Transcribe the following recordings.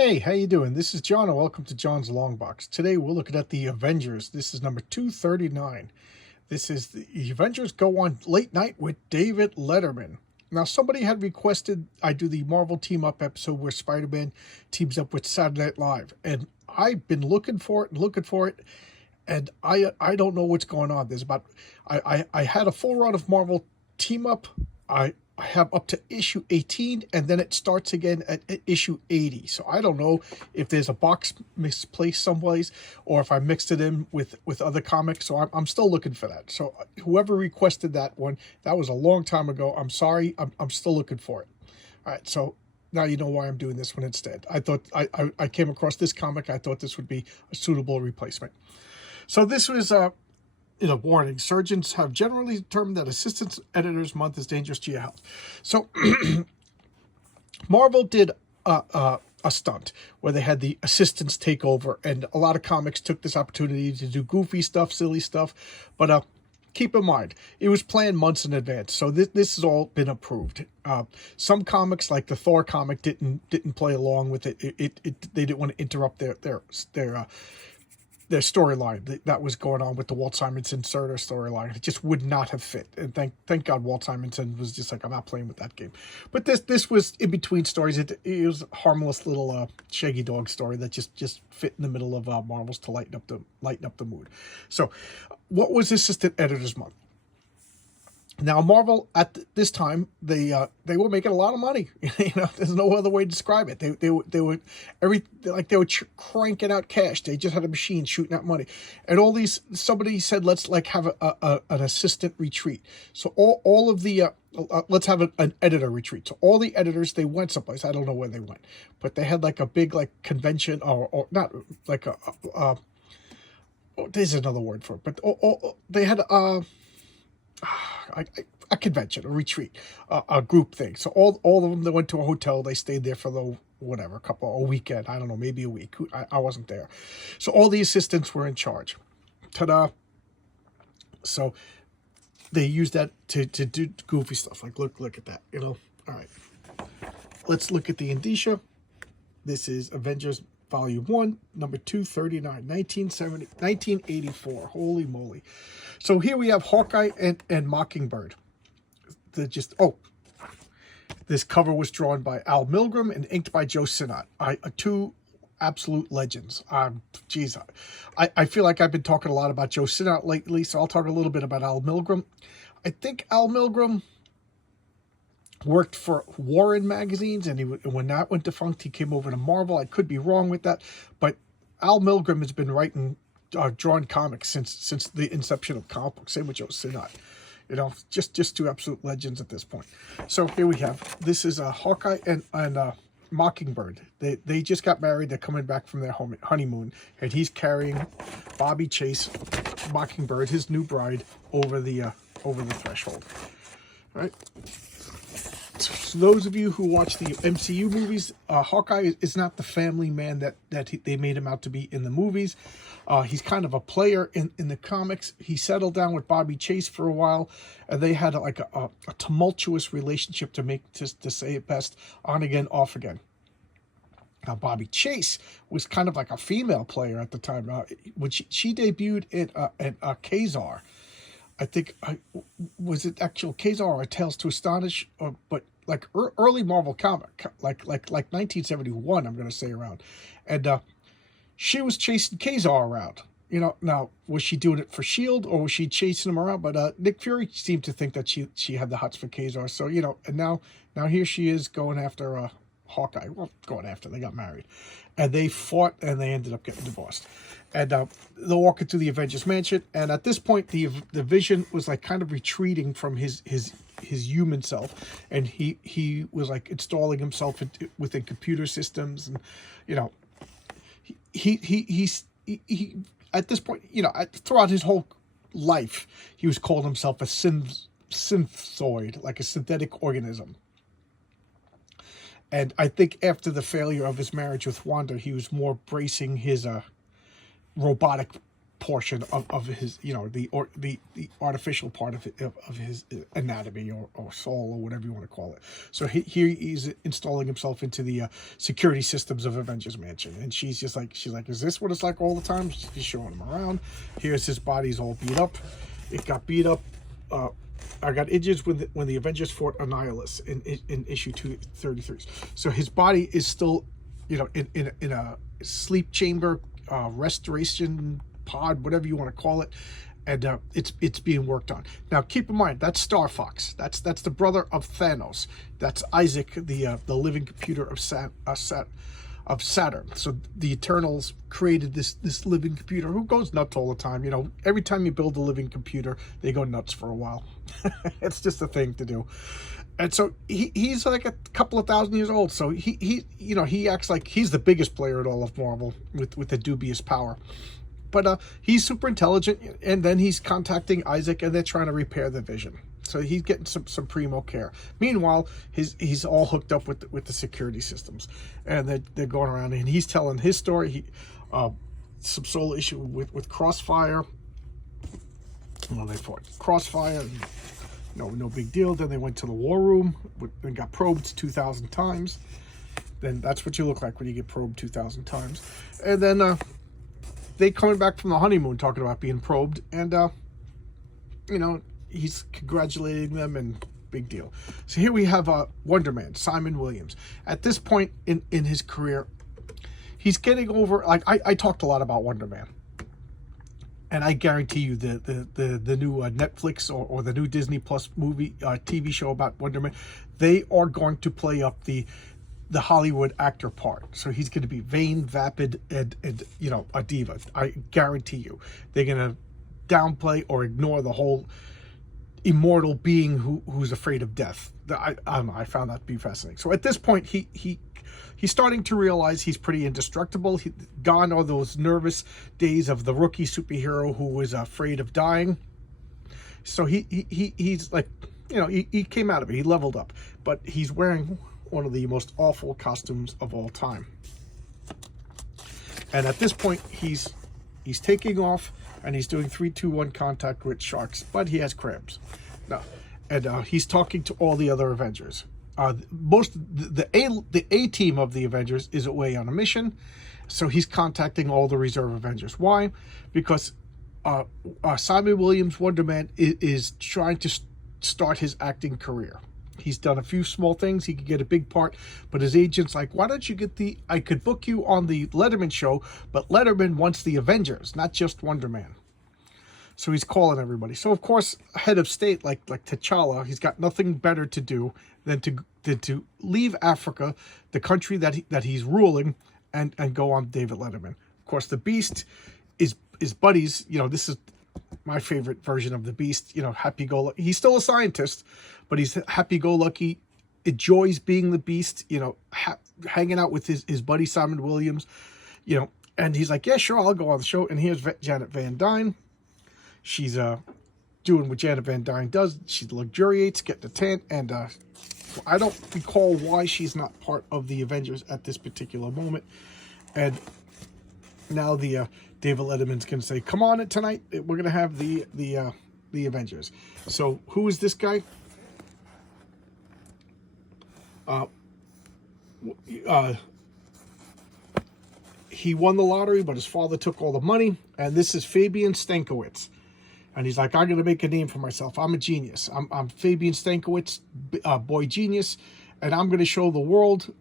Hey, how you doing? This is John, and welcome to John's Long Box. Today we're looking at the Avengers. This is number 239. This is the Avengers Go on Late Night with David Letterman. Now, somebody had requested I do the Marvel Team Up episode where Spider-Man teams up with Saturday Night Live, and I've been looking for it and looking for it, and I don't know what's going on. There's about I had a full run of Marvel Team Up. I have up to issue 18, and then it starts again at issue 80. So I don't know if there's a box misplaced someplace or if I mixed it in with other comics. So I'm still looking for that. So whoever requested that one, that was a long time ago. I'm sorry. I'm still looking for it. All right. So now you know why I'm doing this one instead. I thought I came across this comic. I thought this would be a suitable replacement. So this was in a warning, surgeons have generally determined that Assistant Editor's Month is dangerous to your health. So Marvel did a stunt where they had the assistants take over, and a lot of comics took this opportunity to do goofy stuff, silly stuff. But keep in mind, it was planned months in advance, so this has all been approved. Some comics, like the Thor comic, didn't play along with it. They didn't want to interrupt their storyline that was going on with the Walt Simonson Surtur storyline. It just would not have fit. And thank God Walt Simonson was just like, I'm not playing with that game. But this was in between stories. It was a harmless little Shaggy Dog story that just fit in the middle of Marvel's to lighten up the mood. So, what was Assistant Editor's Month? Now, Marvel at this time, they were making a lot of money. There's no other way to describe it. They were cranking out cash. They just had a machine shooting out money, and all these. Somebody said, let's have an assistant retreat. So all of the let's have an editor retreat. So all the editors, they went someplace. I don't know where they went, but they had like a big convention or not like there's another word for it, but they had a convention, a retreat, a group thing. So all of them, they went to a hotel. They stayed there for a weekend. I don't know, maybe a week. I wasn't there. So all the assistants were in charge. Ta-da. So they used that to do goofy stuff. Like, look at that, All right. Let's look at the indicia. This is Avengers Volume 1, number 239, 1984. Holy moly. So here we have Hawkeye and Mockingbird. This cover was drawn by Al Milgrom and inked by Joe Sinnott. Two absolute legends. I feel like I've been talking a lot about Joe Sinnott lately, so I'll talk a little bit about Al Milgrom. I think Al Milgrom worked for Warren magazines, and when that went defunct, he came over to Marvel. I could be wrong with that, but Al Milgrom has been writing, drawing comics since the inception of comic books. Same with Joe Sinnott. Just two absolute legends at this point. So here we have, this is Hawkeye and Mockingbird. They just got married. They're coming back from their honeymoon, and he's carrying Bobby Chase, Mockingbird, his new bride, over the threshold. All right. So those of you who watch the MCU movies, Hawkeye is not the family man that they made him out to be in the movies. He's kind of a player in the comics. He settled down with Bobby Chase for a while, and they had a tumultuous relationship, to say it best, on again, off again. Now, Bobby Chase was kind of like a female player at the time. When she debuted in Kazar, I think, was it actual Kazar or Tales to Astonish? But like early Marvel comic, like 1971, I'm going to say around. And she was chasing Kazar around. Now, was she doing it for S.H.I.E.L.D. or was she chasing him around? But Nick Fury seemed to think that she had the hots for Kazar. So, and now here she is going after Hawkeye. Well, they got married. And they fought, and they ended up getting divorced. And they're walking through the Avengers mansion, and at this point, the Vision was like kind of retreating from his human self, and he was like installing himself within computer systems, and he's at this point, throughout his whole life, he was called himself a synthoid, like a synthetic organism. And I think after the failure of his marriage with Wanda, he was more bracing his robotic portion of his, the artificial part of his anatomy or soul or whatever you want to call it. So here he's installing himself into the security systems of Avengers Mansion, and she's like, is this what it's like all the time? She's showing him around. Here's his body's all beat up. It got beat up. I got injured when the Avengers fought Annihilus in issue 233. So his body is still, in a sleep chamber, restoration pod, whatever you want to call it, and it's being worked on. Now, keep in mind that's Star Fox. That's the brother of Thanos. That's Isaac, the living computer of Saturn. So the Eternals created this living computer who goes nuts all the time. Every time you build a living computer, they go nuts for a while. It's just a thing to do. And so he's like a couple of thousand years old. So he acts like he's the biggest player in all of Marvel with a dubious power. But he's super intelligent, and then he's contacting Isaac, and they're trying to repair the Vision. So he's getting some primo care. Meanwhile, he's all hooked up with the security systems, and they're going around, and he's telling his story. Some solo issue with Crossfire. Well, they fought Crossfire. And, no big deal. Then they went to the war room and got probed 2,000 times. Then that's what you look like when you get probed 2,000 times. And then they coming back from the honeymoon talking about being probed, and he's congratulating them, and big deal. So here we have Wonder Man, Simon Williams. At this point in his career, he's getting over, like, I talked a lot about Wonder Man. And I guarantee you the new Netflix or the new Disney Plus movie, TV show about Wonder Man, they are going to play up the Hollywood actor part. So he's going to be vain, vapid, and a diva. I guarantee you. They're going to downplay or ignore the whole immortal being who's afraid of death. I don't know. I found that to be fascinating. So at this point, he's starting to realize he's pretty indestructible. Gone are those nervous days of the rookie superhero who was afraid of dying. So he's like, he came out of it. He leveled up, but he's wearing one of the most awful costumes of all time. And at this point, he's taking off, and he's doing 3-2-1 contact with sharks, but he has crabs. No, and he's talking to all the other Avengers. The A team of the Avengers is away on a mission, so he's contacting all the reserve Avengers. Why? Because Simon Williams, Wonder Man, is trying to start his acting career. He's done a few small things. He could get a big part, but his agent's like, why don't you get I could book you on the Letterman show, but Letterman wants the Avengers, not just Wonder Man. So he's calling everybody. So of course, head of state like T'Challa, he's got nothing better to do than to leave Africa, the country that he's ruling, and go on David Letterman. Of course, the Beast is buddies. This is my favorite version of the Beast. Happy-go-lucky. He's still a scientist, but he's happy-go-lucky, enjoys being the Beast, hanging out with his buddy Simon Williams, and he's like, yeah, sure, I'll go on the show. And here's Janet Van Dyne. She's doing what Janet Van Dyne does. She luxuriates, getting a tan, and I don't recall why she's not part of the Avengers at this particular moment. And now the David Letterman's going to say, come on tonight, we're going to have the Avengers. So who is this guy? He won the lottery, but his father took all the money. And this is Fabian Stankiewicz. And he's like, I'm going to make a name for myself. I'm a genius. I'm Fabian Stankiewicz, boy genius. And I'm going to show the world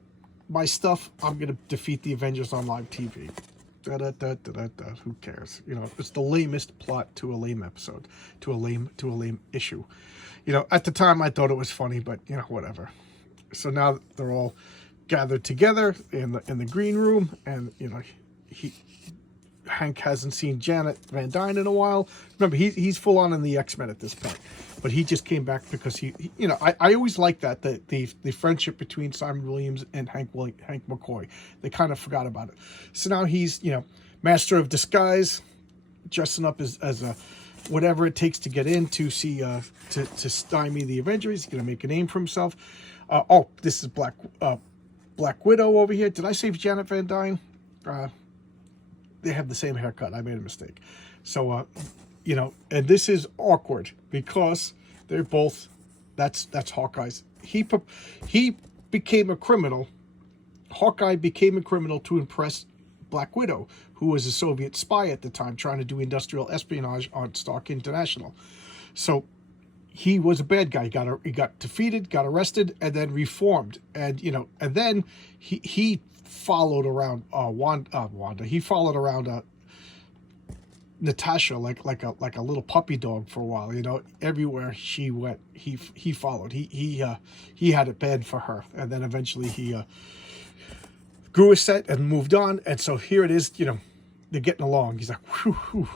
my stuff. I'm going to defeat the Avengers on live TV. Who cares? It's the lamest plot to a lame episode, to a lame issue. At the time I thought it was funny, but whatever. So now they're all gathered together in the green room, and Hank hasn't seen Janet Van Dyne in a while. Remember, he's full on in the X-Men at this point, but he just came back because I always liked the friendship between Simon Williams and Hank McCoy. They kind of forgot about it. So now he's master of disguise, dressing up as a whatever it takes to get in to see to stymie the Avengers. He's gonna make a name for himself. This is Black Widow over here. Did I say Janet Van Dyne? They have the same haircut. I made a mistake. So, and this is awkward because they're both, that's Hawkeye's. He became a criminal. Hawkeye became a criminal to impress Black Widow, who was a Soviet spy at the time trying to do industrial espionage on Stark International. So he was a bad guy. He got defeated, got arrested, and then reformed. And and then he followed around Wanda. He followed around Natasha like a little puppy dog for a while. Everywhere she went, he followed. He had it bad for her, and then eventually he grew a set and moved on. And so here it is. They're getting along. He's like, whew, whew.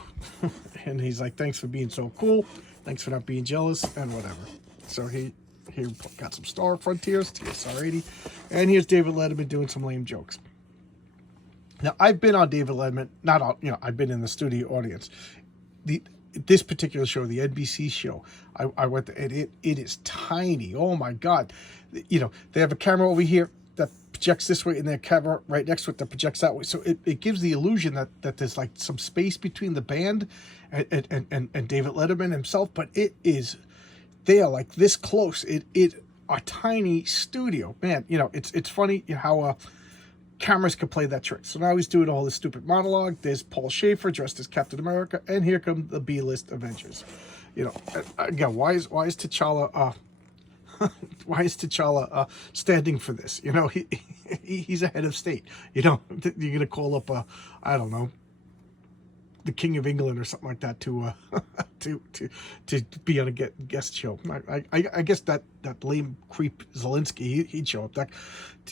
And he's like, thanks for being so cool. Thanks for not being jealous and whatever. So he got some Star Frontiers, TSR 80, and here's David Letterman doing some lame jokes. Now, I've been on David Letterman, not on, I've been in the studio audience. This particular show, the NBC show, I went to, and it is tiny. Oh my God. They have a camera over here that projects this way, and their camera right next to it that projects that way. So it gives the illusion that there's like some space between the band and David Letterman himself, but they are like this close. It a tiny studio. Man, it's funny how cameras can play that trick. So now he's doing all this stupid monologue. There's Paul Schaefer dressed as Captain America, and here come the B-list Avengers. Again, why is T'Challa standing for this? He's a head of state. You're gonna call up I don't know, the King of England or something like that to be on a guest show. I guess that lame creep Zelensky, he'd show up.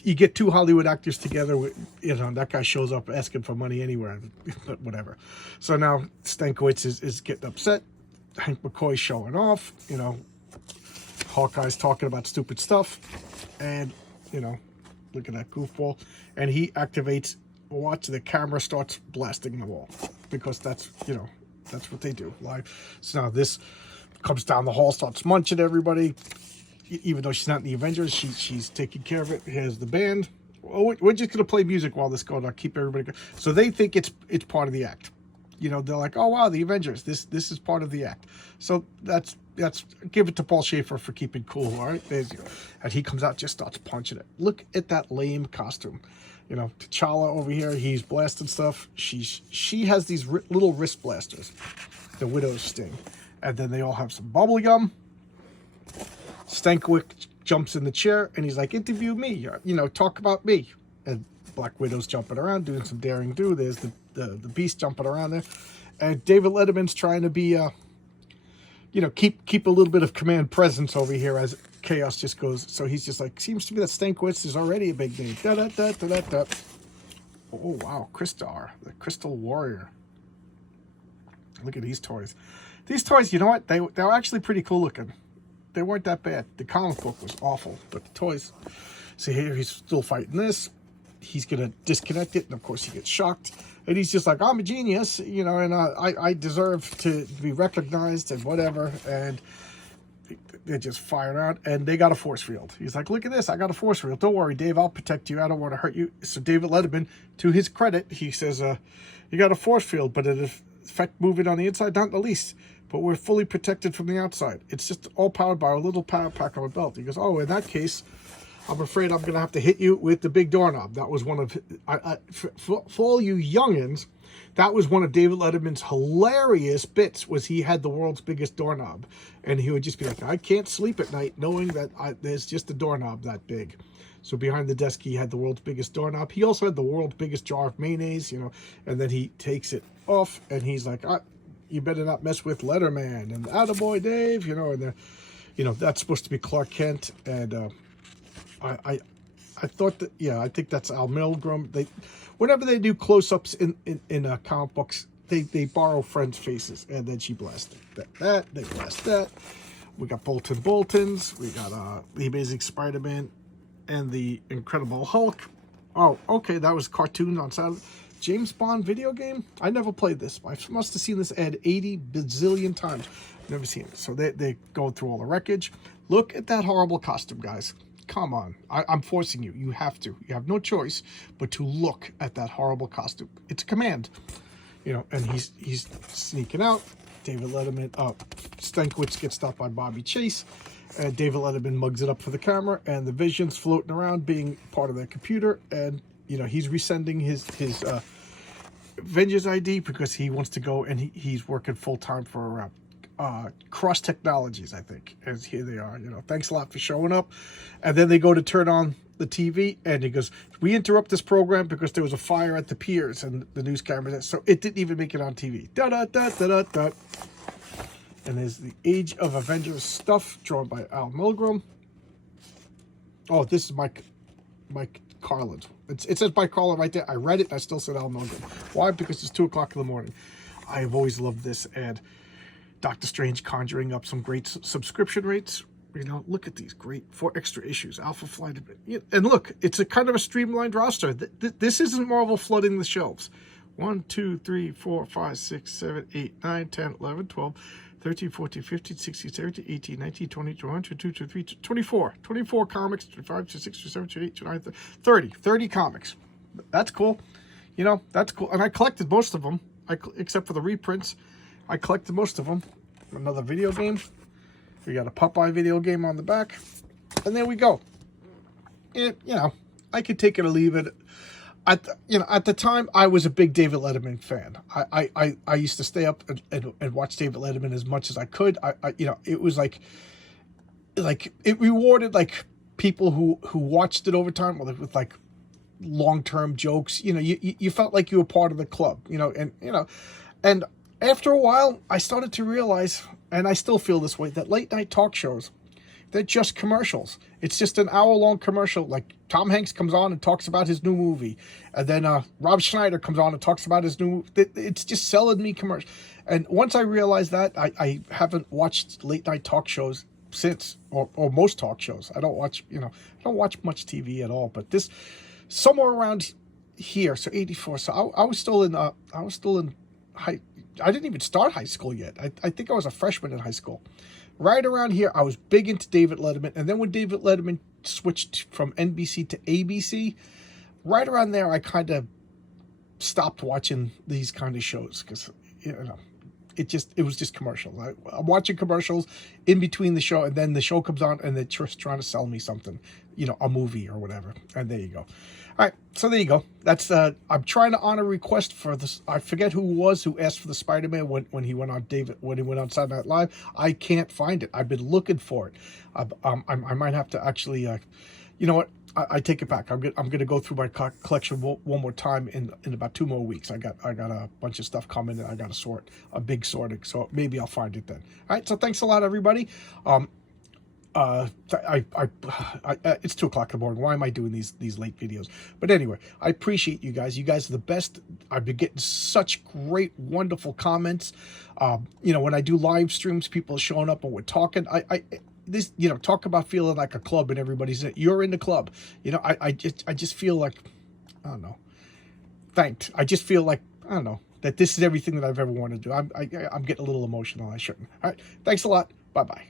You get two Hollywood actors together, that guy shows up asking for money anywhere, but whatever. So now Stankiewicz is getting upset. Hank McCoy's showing off. Hawkeye's talking about stupid stuff, and look at that goofball, and he activates. Watch, the camera starts blasting the wall, because that's what they do live. So now this comes down the hall, starts munching everybody. Even though she's not in the Avengers, she's taking care of it. Here's the band. Oh, we're just gonna play music while this goes on. Keep everybody going. So they think it's part of the act. They're like, oh wow, the Avengers. This is part of the act. So that's give it to Paul Schaefer for keeping cool. All right, there you go. And he comes out, just starts punching it. Look at that lame costume. T'Challa over here, he's blasting stuff. She has these little wrist blasters, the Widow's Sting, and then they all have some bubble gum. Stankiewicz jumps in the chair and he's like, interview me, talk about me. And Black Widow's jumping around doing some daring do. There's the Beast jumping around there, and David Letterman's trying to be keep a little bit of command presence over here as chaos just goes. So he's just like, seems to me that Stankiewicz is already a big name. Oh wow, Crystar, the Crystal Warrior. Look at these toys. These toys, you know what? They were actually pretty cool looking. They weren't that bad. The comic book was awful, but the toys. See here, he's still fighting this. He's gonna disconnect it, and of course he gets shocked. And he's just like, I'm a genius, and I deserve to be recognized and whatever. And they're just firing out, and they got a force field. He's like, look at this, I got a force field. Don't worry, Dave, I'll protect you. I don't want to hurt you. So David Letterman, to his credit, he says, you got a force field, but it affect moving on the inside, not in the least. But we're fully protected from the outside. It's just all powered by a little power pack on a belt. He goes, oh, in that case, I'm afraid I'm going to have to hit you with the big doorknob. That was one of, for all you youngins, that was one of David Letterman's hilarious bits, was he had the world's biggest doorknob. And he would just be like, I can't sleep at night knowing that there's just a doorknob that big. So behind the desk, he had the world's biggest doorknob. He also had the world's biggest jar of mayonnaise, and then he takes it off, and he's like, you better not mess with Letterman, and attaboy Dave, and that's supposed to be Clark Kent, and I thought that, I think that's Al Milgrom. Whenever they do close-ups in comic books, they borrow friends' faces, and then she blasts that, they blast that. We got Boltons, we got the Amazing Spider-Man, and the Incredible Hulk. Oh, okay, that was cartoon on Saturday. James Bond video game? I never played this. I must have seen this ad 80 bazillion times. Never seen it. So they go through all the wreckage. Look at that horrible costume, guys. Come on. I'm forcing you. You have to. You have no choice but to look at that horrible costume. It's a command. you know, and he's sneaking out. David Letterman, Stankiewicz gets stopped by Bobby Chase, and David Letterman mugs it up for the camera, and the Vision's floating around being part of their computer, and, you know, he's resending his Avengers ID because he wants to go, and he's working full-time for Cross Technologies, I think. And here they are, you know, thanks a lot for showing up. And then they go to turn on the TV, and he goes, we interrupt this program because there was a fire at the piers, and the news cameras, so it didn't even make it on TV. Da-da-da-da-da-da. And there's the Age of Avengers stuff drawn by Al Milgrom. Oh, this is Mike Carlin. It says Mike Carlin right there. I read it, and I still said Al Milgrom. Why? Because it's 2 o'clock in the morning. I have always loved this, and Doctor Strange conjuring up some great subscription rates. You know, look at these great 4 extra issues. Alpha Flight. And look, it's a kind of a streamlined roster. This isn't Marvel flooding the shelves. 1, 2, 3, 4, 5, 6, 7, 8, 9, 10, 11, 12, 13, 14, 15, 16, 17, 18, 19, 20, 21, 22, 23, 24. 24 comics, 25, 26, 27, 28, 29, 30. 30 comics. That's cool. You know, that's cool. And I collected most of them, except for the reprints. I collected most of them. Another video game. We got a Popeye video game on the back. And there we go. And, you know, I could take it or leave it. At the time, I was a big David Letterman fan. I used to stay up and watch David Letterman as much as I could. You know, it was like it rewarded like people who watched it over time with like long-term jokes. You know, you felt like you were part of the club. You know, and after a while, I started to realize, and I still feel this way, that late night talk shows, they're just commercials. It's just an hour-long commercial. Like Tom Hanks comes on and talks about his new movie. And then Rob Schneider comes on and talks about his new... It's just selling me commercials. And once I realized that, I haven't watched late-night talk shows since, or most talk shows. I don't watch, you know, I don't watch much TV at all. But this, somewhere around here, so 84. So I was still in high... I didn't even start high school yet. I think I was a freshman in high school. Right around here, I was big into David Letterman. And then when David Letterman switched from NBC to ABC, right around there, I kind of stopped watching these kind of shows because, you know, it was just commercials. I'm watching commercials in between the show, and then the show comes on, and they're just trying to sell me something, you know, a movie or whatever. And there you go. All right, so there you go. That's I'm trying to honor a request for this. I forget who asked for the Spider-Man when he went on Saturday Night Live. I can't find it. I've been looking for it. I might have to actually. You know what? I take it back. I'm gonna go through my collection one more time in about 2 more weeks. I got a bunch of stuff coming, and I got to sort a big sorting. So maybe I'll find it then. All right. So thanks a lot, everybody. It's 2 o'clock in the morning. Why am I doing these late videos? But anyway, I appreciate you guys. You guys are the best. I've been getting such great, wonderful comments. You know, when I do live streams, people are showing up and we're talking. This, you know, talk about feeling like a club and everybody's in it. You're in the club. You know, I just feel like, I don't know, thanked. I just feel like, I don't know, that this is everything that I've ever wanted to do. I'm getting a little emotional. I shouldn't. All right. Thanks a lot. Bye-bye.